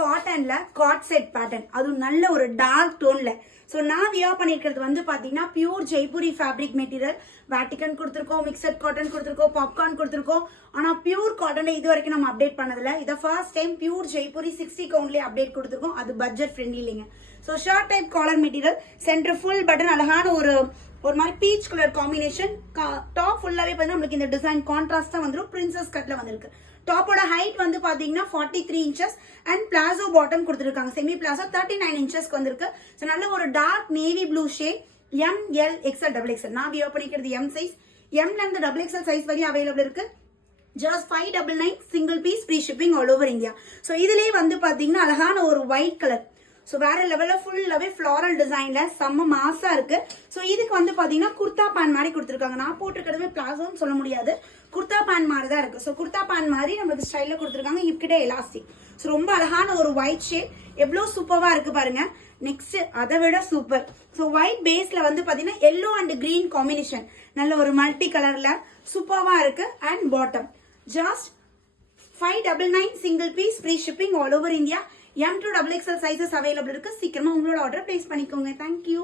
காட்டன்ல God set pattern, அதுவும் நல்ல ஒரு டார்க் டோன்ல. ஸோ நான் வியர் பண்ணிருக்கிறது வந்து பாத்தீங்கன்னா pure Jaipuri fabric material. Vatican கொடுத்துருக்கோம், மிக்சட் காட்டன் கொடுத்துருக்கோம், பாப்கார்ன் கொடுத்துருக்கோம். ஆனா பியூர் காட்டனை இது வரைக்கும் நம்ம அப்டேட் பண்ணதில்ல. இதை ஃபர்ஸ்ட் டைம் பியூர் ஜெய்ப்பூரி 60 கவுண்ட்லேயே அப்டேட் கொடுத்துருக்கோம். அது பட்ஜெட் ஃப்ரெண்ட்லி இல்லைங்க. So short type collar material, center full button, அழகான ஒரு மாதிரி பீச் கலர் காம்பினேஷன். டாப் ஃபுல்லாவே பார்த்தீங்கன்னா நம்மளுக்கு இந்த டிசைன் கான்ட்ராஸ்டா வந்துடும். பிரின்சஸ் கட்ல வந்திருக்கு. டாப்போட ஹைட் வந்து பாத்தீங்கன்னா 43 இன்ச்சஸ் அண்ட் பிளாசோ பாட்டம் கொடுத்துருக்காங்க. செமி பிளாசோ 39 இன்ச்சஸ்க்கு வந்திருக்கு. ஸோ நல்ல ஒரு dark navy blue shade. ML XL XXL நான் வியர் பண்ணிக்கிறது M சைஸ். Mல இருந்து XXL சைஸ் வரையும் அவைலபிள் இருக்கு. Just 599 single piece, free shipping all over India. So இதுலேயே வந்து பாத்தீங்கன்னா அழகான ஒரு ஒயிட் கலர். ஸோ வேற லெவலில் ஃபுல்லாகவே ஃப்ளாரல் டிசைனில் செம்ம மாசாக இருக்கு. ஸோ இதுக்கு வந்து பார்த்தீங்கன்னா குர்தா பேண்ட் மாதிரி கொடுத்துருக்காங்க. நான் போட்டிருக்கிறதுமே பிளாசோன்னு சொல்ல முடியாது, குர்தா பேண்ட் மாதிரி தான் இருக்கு. ஸோ குர்தா பேண்ட் மாதிரி நம்மளுக்கு ஸ்டைலில் கொடுத்துருக்காங்க. இப்பகிட்ட எலாஸ்டிக். ஸோ ரொம்ப அழகான ஒரு ஒயிட் ஷேட், எவ்வளோ சூப்பராக இருக்கு பாருங்க. நெக்ஸ்ட் அதை விட சூப்பர். ஸோ ஒயிட் பேஸ்ல வந்து பார்த்தீங்கன்னா எல்லோ அண்ட் கிரீன் காம்பினேஷன், நல்ல ஒரு மல்டி கலர்ல சூப்பராக இருக்கு. And bottom just 599 single piece, free shipping all over India. M to XXL sizes available இருக்கு. சீக்கிரமா உங்களோட ஆர்டர் பிளேஸ் பண்ணிக்கோங்க. தேங்க்யூ.